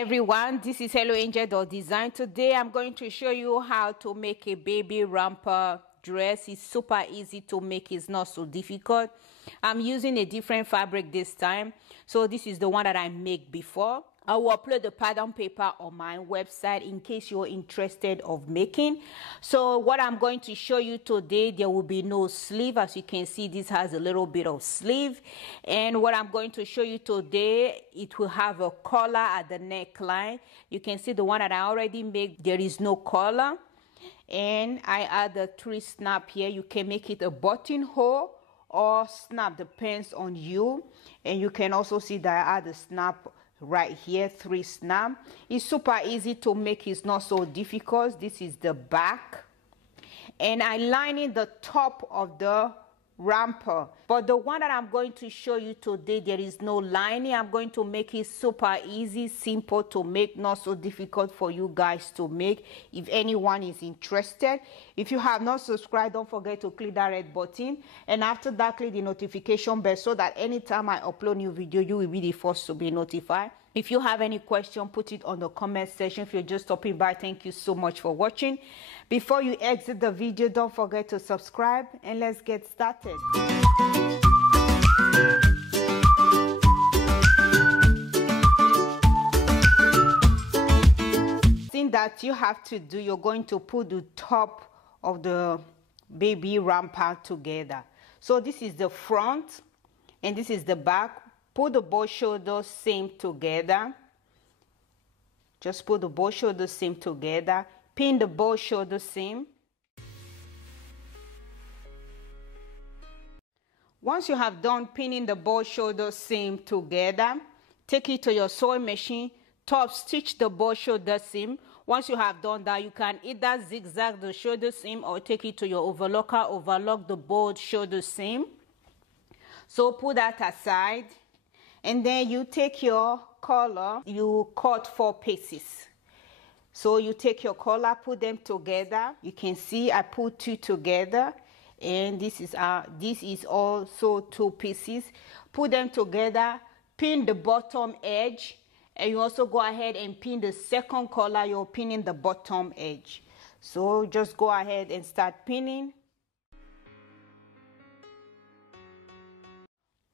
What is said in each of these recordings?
everyone, this is Helloangel.design. Today I'm going to show you how to make a baby romper dress. It's super easy to make, it's not so difficult. I'm using a different fabric this time, so this is the one that I made before. I will upload the pattern paper on my website in case you're interested of making. So what I'm going to show you today, there will be no sleeve. As you can see, this has a little bit of sleeve. And what I'm going to show you today, it will have a collar at the neckline. You can see the one that I already made, there is no collar. And I add the 3 snap here. You can make it a buttonhole or snap, depends on you. And you can also see that I add a snap right here, 3 snap. It's super easy to make, it's not so difficult. This is the back, and I line in the top of the romper. But the one that I'm going to show you today, there is no lining. I'm going to make it super easy, simple to make, not so difficult for you guys to make. If anyone is interested, if you have not subscribed, don't forget to click that red button, and after that click the notification bell so that anytime I upload new video, you will be the first to be notified. If you have any question, put it on the comment section. If you're just stopping by, thank you so much for watching. Before you exit the video, don't forget to subscribe, and let's get started. Thing that you have to do, you're going to put the top of the baby romper together. So this is the front and this is the back. Put the both shoulders same together. Just put the both shoulders same together. Pin the both shoulders same. Once you have done pinning the both shoulders same together, take it to your sewing machine, top stitch the both shoulder seam. Once you have done that, you can either zigzag the shoulder seam or take it to your overlocker, overlock the both shoulder seam. So put that aside, and then you take your collar, you cut 4 pieces. So you take your collar, put them together. You can see I put 2 together, and this is also 2 pieces. Put them together, pin the bottom edge, and you also go ahead and pin the second collar. You're pinning the bottom edge. So just go ahead and start pinning.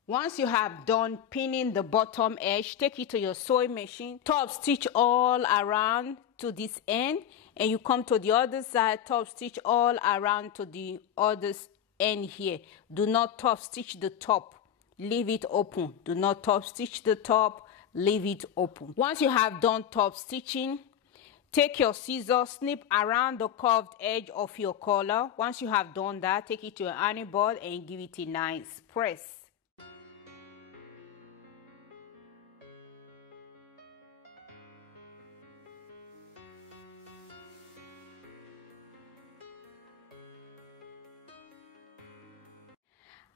Once you have done pinning the bottom edge, take it to your sewing machine, top stitch all around to this end, and you come to the other side, top stitch all around to the other end here. Do not top stitch the top, leave it open. Do not top stitch the top, leave it open. Once you have done top stitching, take your scissors, snip around the curved edge of your collar. Once you have done that, take it to your ironing board and give it a nice press.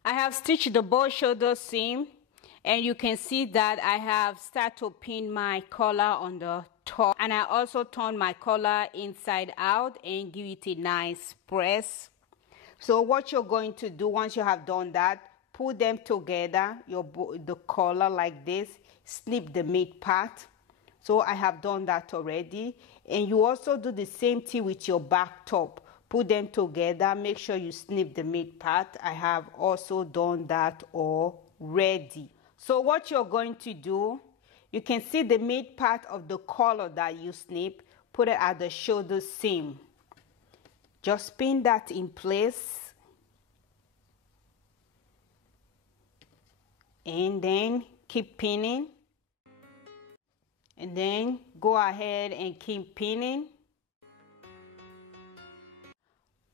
I have stitched the both shoulder seam, and you can see that I have started to pin my collar on the top, and I also turn my collar inside out and give it a nice press. So what you're going to do once you have done that, put them together, the collar like this, snip the mid part. So I have done that already, and you also do the same thing with your back top. Put them together, make sure you snip the mid part. I have also done that already. So what you're going to do, you can see the mid part of the collar that you snip, put it at the shoulder seam. Just pin that in place, and then keep pinning, and then go ahead and keep pinning.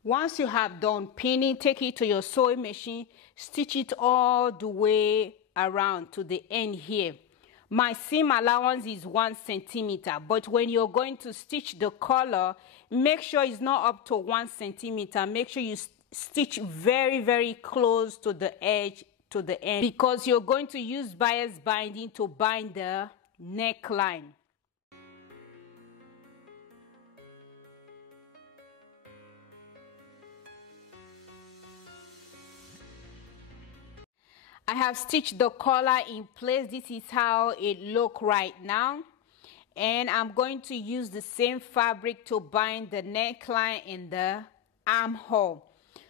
Once you have done pinning, take it to your sewing machine, stitch it all the way around to the end here. My seam allowance is 1 centimeter, but when you're going to stitch the collar, make sure it's not up to 1 centimeter. Make sure you stitch very, very close to the edge, to the end, because you're going to use bias binding to bind the neckline. I have stitched the collar in place. This is how it looks right now. and I'm going to use the same fabric to bind the neckline and the armhole.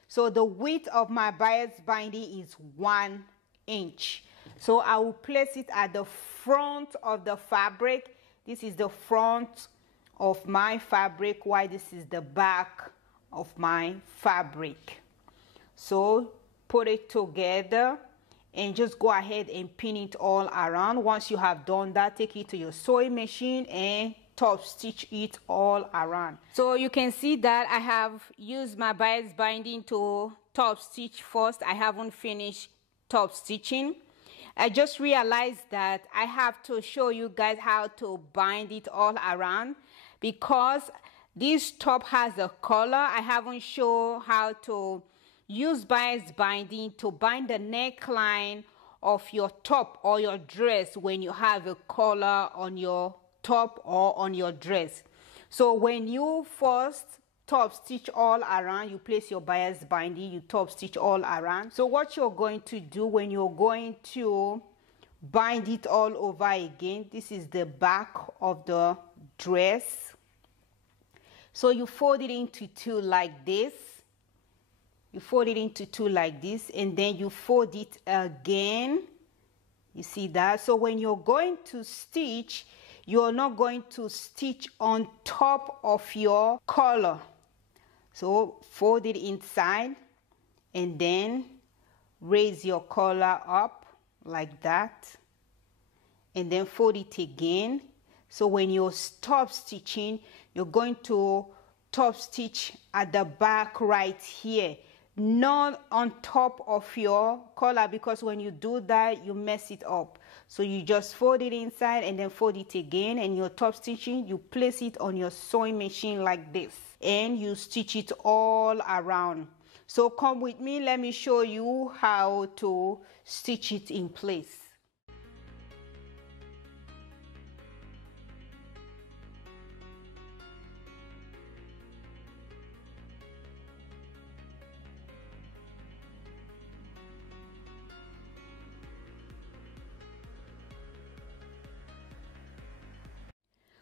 So the width of my bias binding is 1 inch. So I will place it at the front of the fabric. This is the front of my fabric, while this is the back of my fabric. So put it together and just go ahead and pin it all around. Once you have done that, take it to your sewing machine and top stitch it all around. So you can see that I have used my bias binding to top stitch first. I haven't finished top stitching. I just realized that I have to show you guys how to bind it all around, because this top has a collar. I haven't shown how to use bias binding to bind the neckline of your top or your dress when you have a collar on your top or on your dress. So when you first top stitch all around, you place your bias binding, you top stitch all around. So what you're going to do when you're going to bind it all over again, this is the back of the dress. So you fold it into two like this. You fold it into two like this, and then you fold it again. You see that? So when you're going to stitch, you're not going to stitch on top of your collar. So fold it inside and then raise your collar up like that, and then fold it again. So when you stop stitching, you're going to top stitch at the back right here, not on top of your collar, because when you do that you mess it up. So you just fold it inside and then fold it again, and you're top stitching, you place it on your sewing machine like this and you stitch it all around. So come with me, let me show you how to stitch it in place.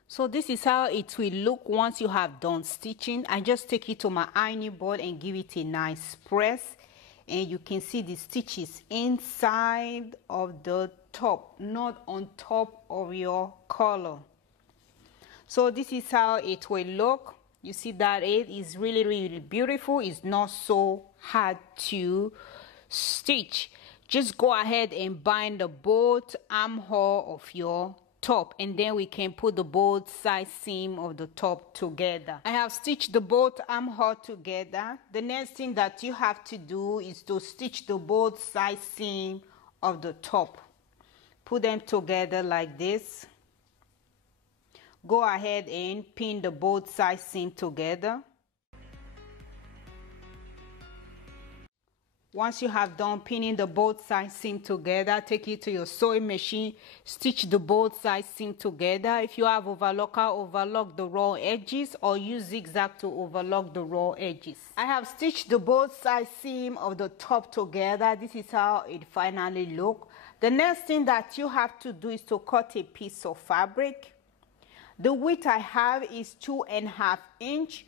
So this is how it will look once you have done stitching. I just take it to my ironing board and give it a nice press, and you can see the stitches inside of the top, not on top of your collar. So this is how it will look. You see that it is really beautiful. It's not so hard to stitch. Just go ahead and bind the both armhole of your top, and then we can put the both side seam of the top together. I have stitched the both armhole together. The next thing that you have to do is to stitch the both side seam of the top. Put them together like this. Go ahead and pin the both side seam together. Once you have done pinning the both side seam together, take it to your sewing machine, stitch the both side seam together. If you have overlocker, overlock the raw edges, or use zigzag to overlock the raw edges. I have stitched the both side seam of the top together. This is how it finally looks. The next thing that you have to do is to cut a piece of fabric. The width I have is 2.5 inches.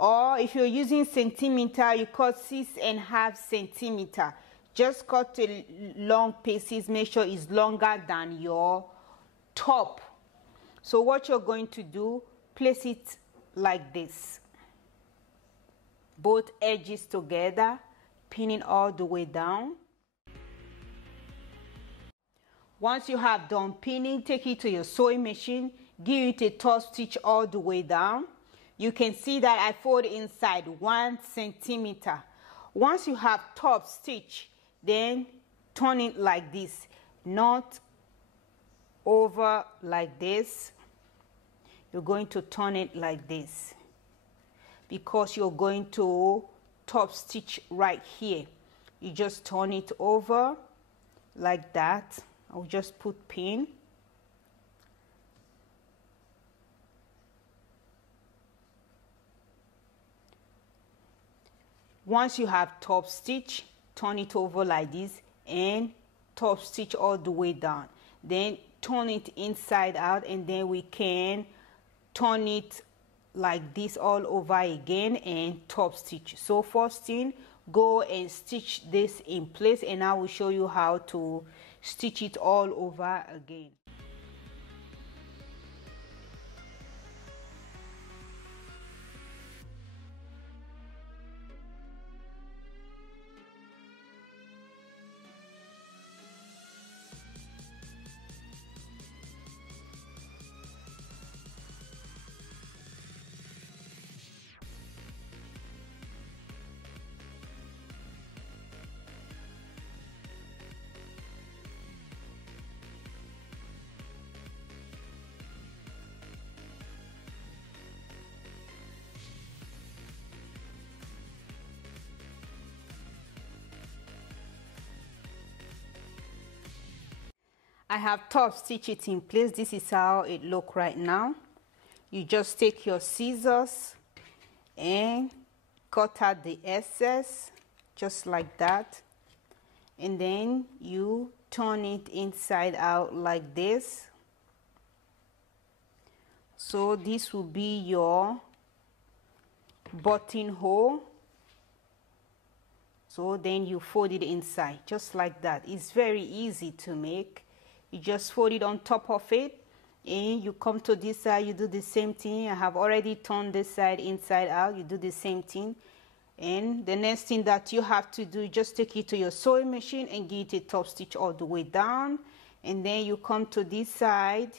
Or if you're using centimeter, you cut 6.5 centimeters. Just cut a long pieces. Make sure it's longer than your top. So what you're going to do, place it like this. Both edges together, pinning all the way down. Once you have done pinning, take it to your sewing machine. Give it a top stitch all the way down. You can see that I fold inside 1 centimeter. Once you have top stitch, then turn it like this, not over like this. You're going to turn it like this, because you're going to top stitch right here. You just turn it over like that. I'll just put pin. Once you have top stitch, turn it over like this and top stitch all the way down. Then turn it inside out, and then we can turn it like this all over again and top stitch. So first thing, go and stitch this in place, and I will show you how to stitch it all over again. I have top stitched it in place. This is how it look right now. You just take your scissors and cut out the excess just like that, and then you turn it inside out like this. So this will be your buttonhole. So then you fold it inside just like that. It's very easy to make. You just fold it on top of it, and you come to this side, you do the same thing. I have already turned this side inside out. You do the same thing, and the next thing that you have to do, just take it to your sewing machine and give it a top stitch all the way down, and then you come to this side,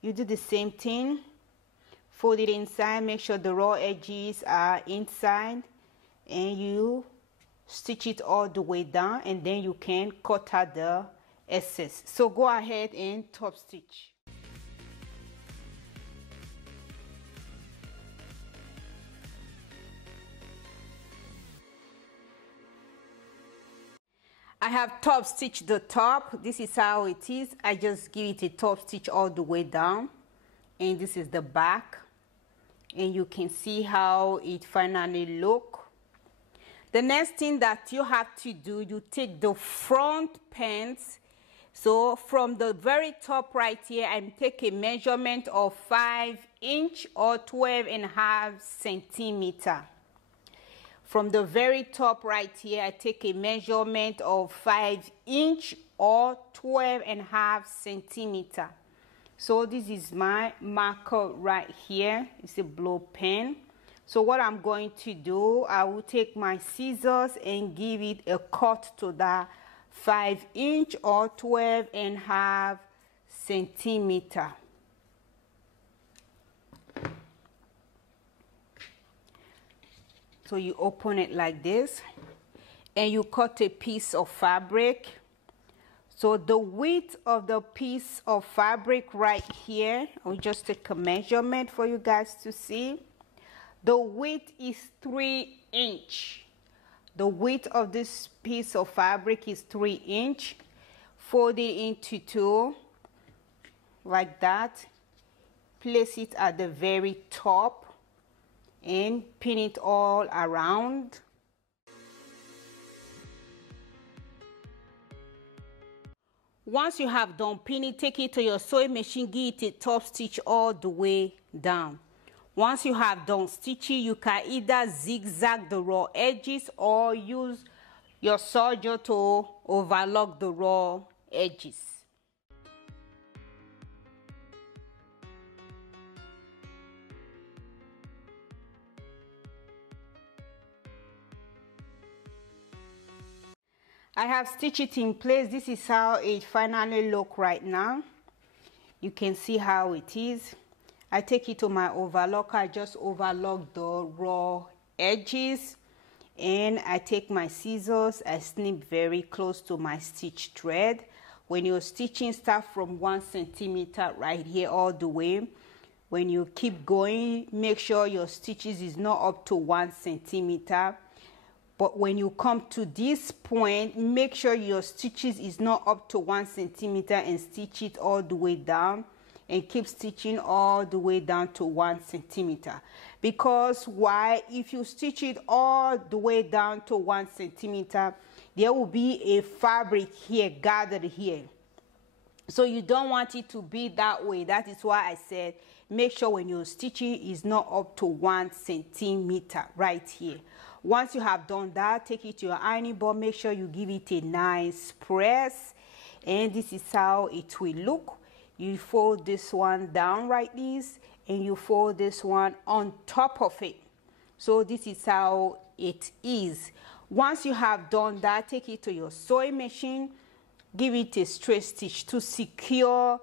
you do the same thing, fold it inside, make sure the raw edges are inside, and you stitch it all the way down, and then you can cut out the excess. So go ahead and top stitch. I have top stitched the top. This is how it is. I just give it a top stitch all the way down, and this is the back, and you can see how it finally look. The next thing that you have to do, you take the front pants. So from the very top right here, I'm taking a measurement of 5 inch or 12.5 centimeter. From the very top right here, I take a measurement of 5 inch or 12.5 centimeter. So this is my marker right here. It's a blow pen. So what I'm going to do, I will take my scissors and give it a cut to that 5 inch or 12.5 centimeter. So you open it like this, and you cut a piece of fabric. So the width of the piece of fabric right here, I'll just take a measurement for you guys to see. The width is 3 inch. The width of this piece of fabric is 3 inch. Fold it into two like that. Place it at the very top and pin it all around. Once you have done pinning, take it to your sewing machine, give it a top stitch all the way down. Once you have done stitching, you can either zigzag the raw edges or use your serger to overlock the raw edges. I have stitched it in place. This is how it finally looks right now. You can see how it is. I take it to my overlocker. I just overlock the raw edges, and I take my scissors. I snip very close to my stitch thread. When you're stitching, start from 1 centimeter right here all the way. When you keep going, make sure your stitches is not up to 1 centimeter. But when you come to this point, make sure your stitches is not up to 1 centimeter and stitch it all the way down, and keep stitching all the way down to 1 centimeter. Because why? If you stitch it all the way down to 1 centimeter, there will be a fabric here gathered here. So you don't want it to be that way. That is why I said make sure when you're stitching is not up to 1 centimeter right here. Once you have done that, take it to your ironing board. Make sure you give it a nice press, and this is how it will look. You fold this one down like this, and you fold this one on top of it. So this is how it is. Once you have done that, take it to your sewing machine. Give it a straight stitch to secure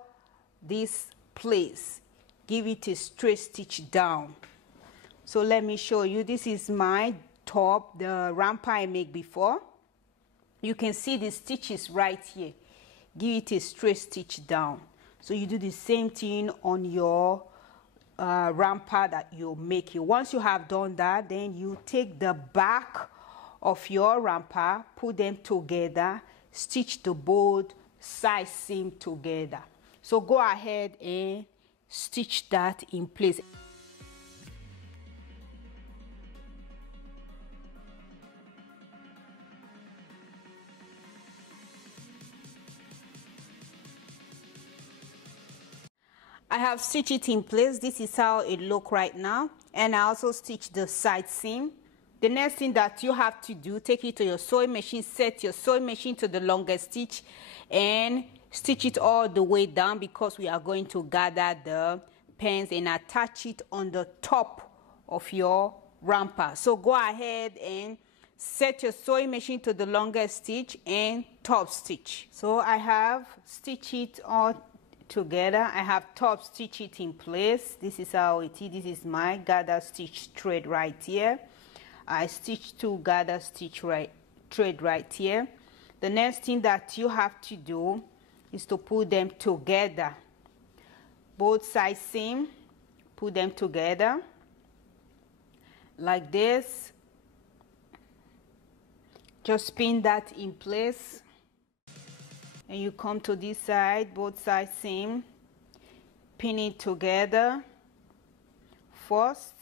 this place. Give it a straight stitch down. So let me show you. This is my top, the romper I made before. You can see the stitches right here. Give it a straight stitch down. So you do the same thing on your romper that you're making. Once you have done that, then you take the back of your romper, put them together, stitch the both side seam together. So go ahead and stitch that in place. I have stitched it in place. This is how it looks right now, and I also stitched the side seam. The next thing that you have to do, take it to your sewing machine, set your sewing machine to the longest stitch, and stitch it all the way down, because we are going to gather the pins and attach it on the top of your romper. So go ahead and set your sewing machine to the longest stitch and top stitch. So I have stitched it all together. I have top stitch it in place. This is how it is. This is my gather stitch thread right here. I stitched 2 gather stitch thread right here. The next thing that you have to do is to put them together. Both side seam, put them together like this. Just pin that in place, and you come to this side, both side seam, pin it together first.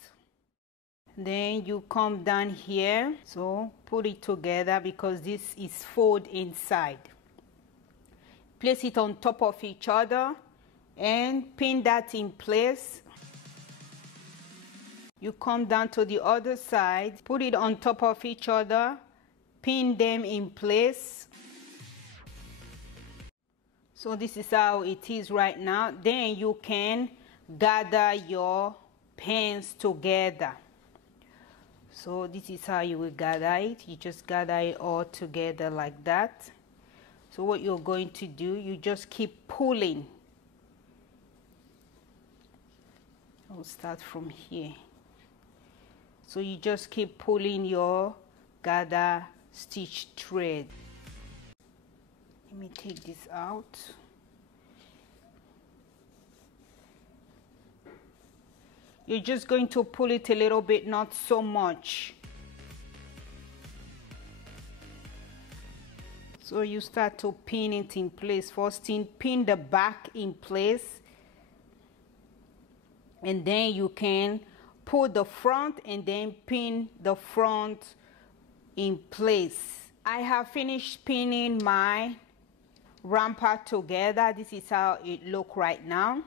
Then you come down here, so put it together because this is fold inside. Place it on top of each other and pin that in place. You come down to the other side, put it on top of each other, pin them in place. So this is how it is right now. Then you can gather your pins together. So this is how you will gather it. You just gather it all together like that. So what you're going to do, you just keep pulling. I'll start from here. So you just keep pulling your gather stitch thread. Let me take this out. You're just going to pull it a little bit, not so much. So you start to pin it in place. First thing, pin the back in place, and then you can pull the front and then pin the front in place. I have finished pinning my romper together. This is how it looks right now.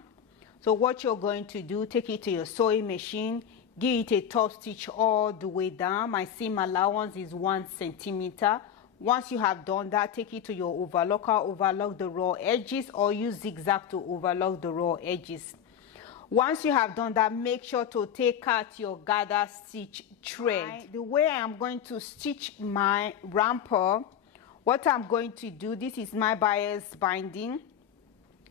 So what you're going to do, take it to your sewing machine, give it a top stitch all the way down. My seam allowance is 1 centimeter. Once you have done that, take it to your overlocker, overlock the raw edges, or use zigzag to overlock the raw edges. Once you have done that, make sure to take out your gather stitch thread. The way I'm going to stitch my romper, what I'm going to do, this is my bias binding.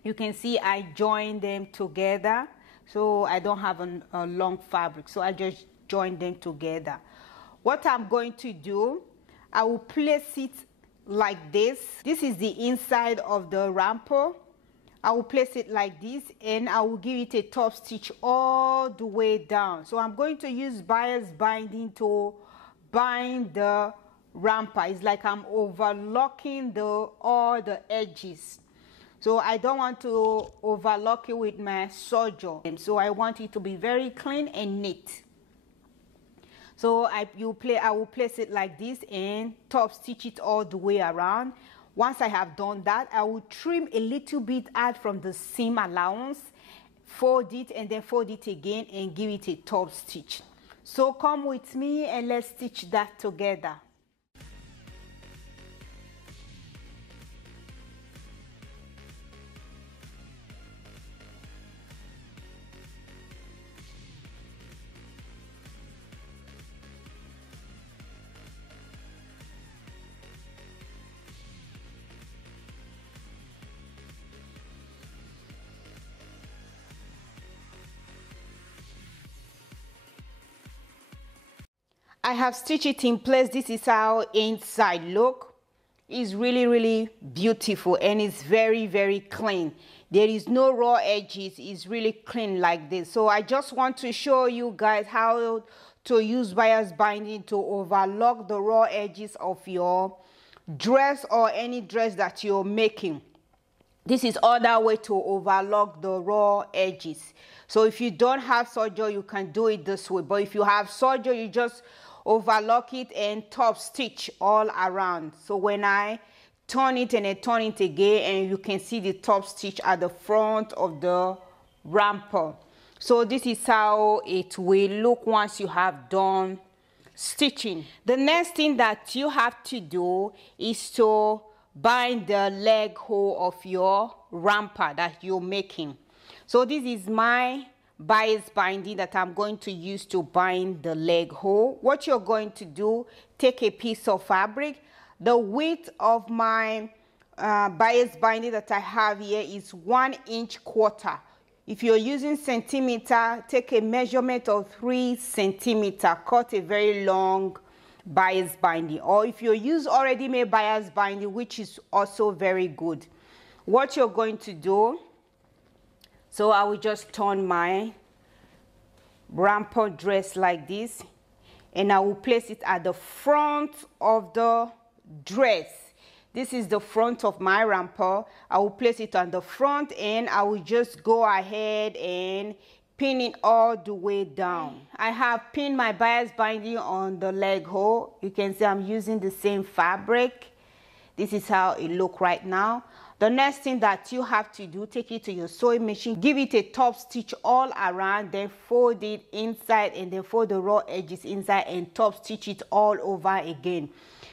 You can see I join them together, so I don't have a long fabric, so I just join them together. What I'm going to do, I will place it like this. This is the inside of the romper. I will place it like this, and I will give it a top stitch all the way down. So I'm going to use bias binding to bind the romper. It's like I'm overlocking all the edges. So I don't want to overlock it with my serger. So I want it to be very clean and neat. So I will place it like this and top stitch it all the way around. Once I have done that, I will trim a little bit out from the seam allowance, fold it, and then fold it again and give it a top stitch. So come with me and let's stitch that together. I have stitched it in place. This is how inside look. It's really beautiful and it's very clean. There is no raw edges. It's really clean like this. So I just want to show you guys how to use bias binding to overlock the raw edges of your dress or any dress that you're making. This is other way to overlock the raw edges. So if you don't have serger, you can do it this way. But if you have serger, you just overlock it and top stitch all around. So when I turn it and I turn it again, and you can see the top stitch at the front of the romper. So this is how it will look once you have done stitching. The next thing that you have to do is to bind the leg hole of your romper that you're making. So this is my bias binding that I'm going to use to bind the leg hole. What you're going to do, take a piece of fabric. The width of my bias binding that I have here is 1.25 inches. If you're using centimeter, take a measurement of 3 centimeters. Cut a very long bias binding, or if you use already made bias binding, which is also very good. What you're going to do, so I will just turn my romper dress like this, and I will place it at the front of the dress. This is the front of my romper. I will place it on the front, and I will just go ahead and pin it all the way down. I have pinned my bias binding on the leg hole. You can see I'm using the same fabric. This is how it looks right now. The next thing that you have to do, take it to your sewing machine, give it a top stitch all around, then fold it inside, and then fold the raw edges inside and top stitch it all over again,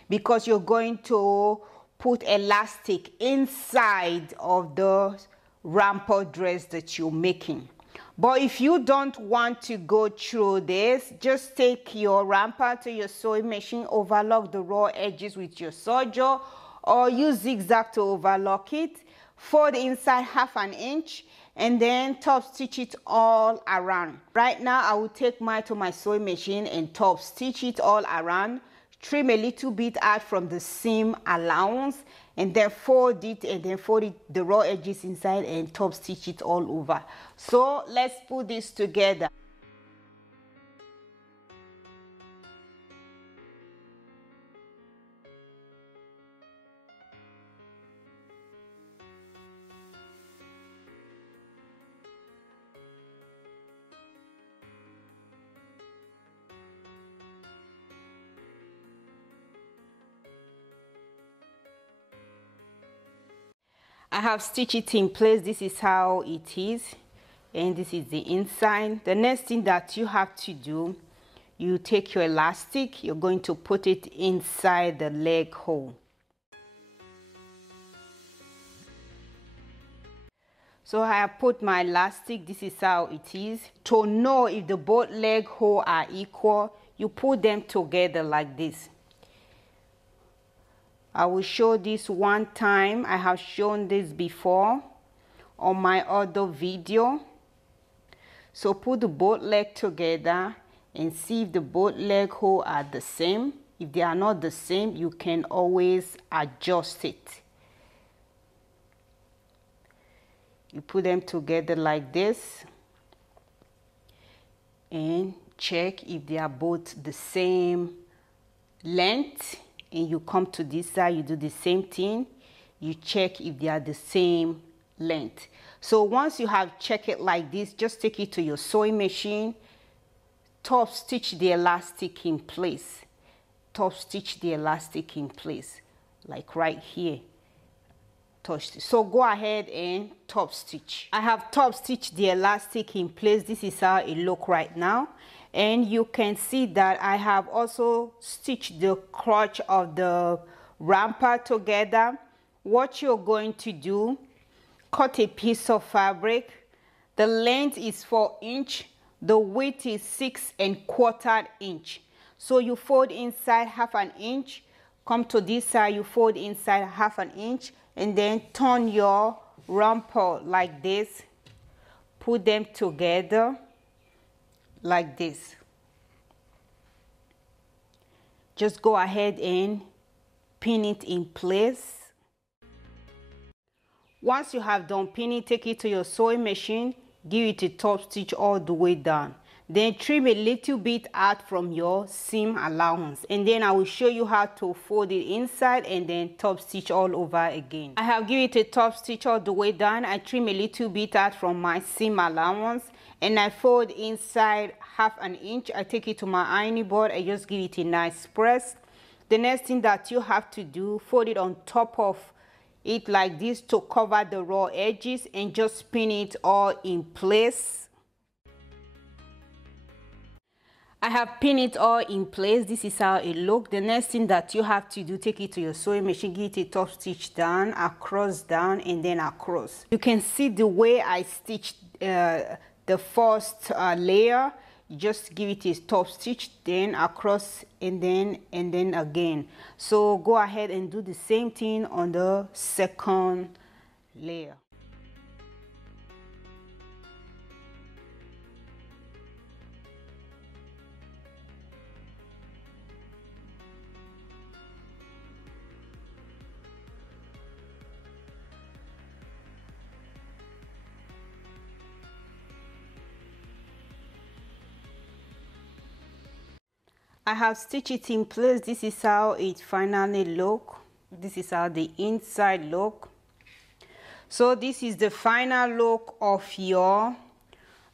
because you're going to put elastic inside of the romper dress that you're making. But if you don't want to go through this, just take your romper to your sewing machine, overlock the raw edges with your serger, or use zigzag to overlock it, fold inside 1/2 inch, and then top stitch it all around. Right now I will take mine to my sewing machine and top stitch it all around, trim a little bit out from the seam allowance, and then fold it, and then fold it, the raw edges inside, and top stitch it all over. So let's put this together. I have stitched it in place. This is how it is, and this is the inside. The next thing that you have to do, you take your elastic, you're going to put it inside the leg hole. So I have put my elastic. This is how it is. To know if the both leg hole are equal, you put them together like this. I will show this one time. I have shown this before on my other video. So put the both leg together and see if the both leg hole are the same. If they are not the same, you can always adjust it. You put them together like this and check if they are both the same length. And you come to this side, you do the same thing. You check if they are the same length. So once you have checked it like this, just take it to your sewing machine, top stitch the elastic in place. Top stitch the elastic in place, like right here. touch stitch. So go ahead and top stitch. I have top stitched the elastic in place. This is how it looks right now, and you can see that I have also stitched the crotch of the romper together. What you're going to do, cut a piece of fabric. The length is 4 inches, the width is 6 1/4 inch. So you fold inside 1/2 inch, come to this side, you fold inside 1/2 inch, and then turn your romper like this. Put them together like this. Just go ahead and pin it in place. Once you have done pinning, take it to your sewing machine, give it a top stitch all the way down. Then trim a little bit out from your seam allowance, and then I will show you how to fold it inside and then top stitch all over again. I have given it a top stitch all the way down. I trim a little bit out from my seam allowance, and I fold inside 1/2 inch. I take it to my ironing board. I just give it a nice press. The next thing that you have to do, fold it on top of it like this to cover the raw edges, and just pin it all in place. I have pinned it all in place. This is how it looks. The next thing that you have to do, take it to your sewing machine, give it a top stitch down, across, down, and then across. You can see the way I stitched the first layer. You just give it a top stitch, then across, and then again. So go ahead and do the same thing on the second layer. I have stitched it in place. This is how it finally look. This is how the inside look. So this is the final look of your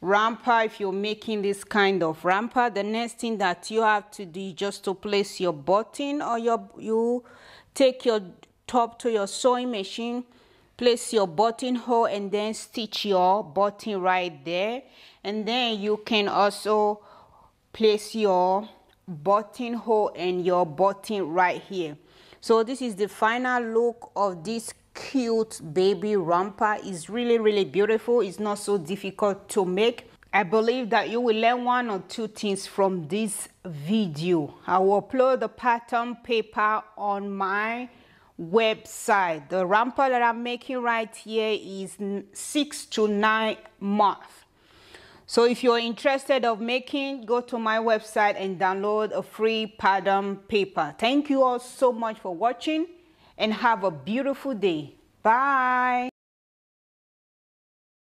romper. If you're making this kind of romper, the next thing that you have to do is just to place your button, or you take your top to your sewing machine, place your buttonhole, and then stitch your button right there. And then you can also place your buttonhole and your button right here. So this is the final look of this cute baby romper. It's really beautiful. It's not so difficult to make. I believe that you will learn 1 or 2 things from this video. I will upload the pattern paper on my website. The romper that I'm making right here is 6 to 9 months. So if you're interested of making, go to my website and download a free pattern paper. Thank you all so much for watching, and have a beautiful day. Bye.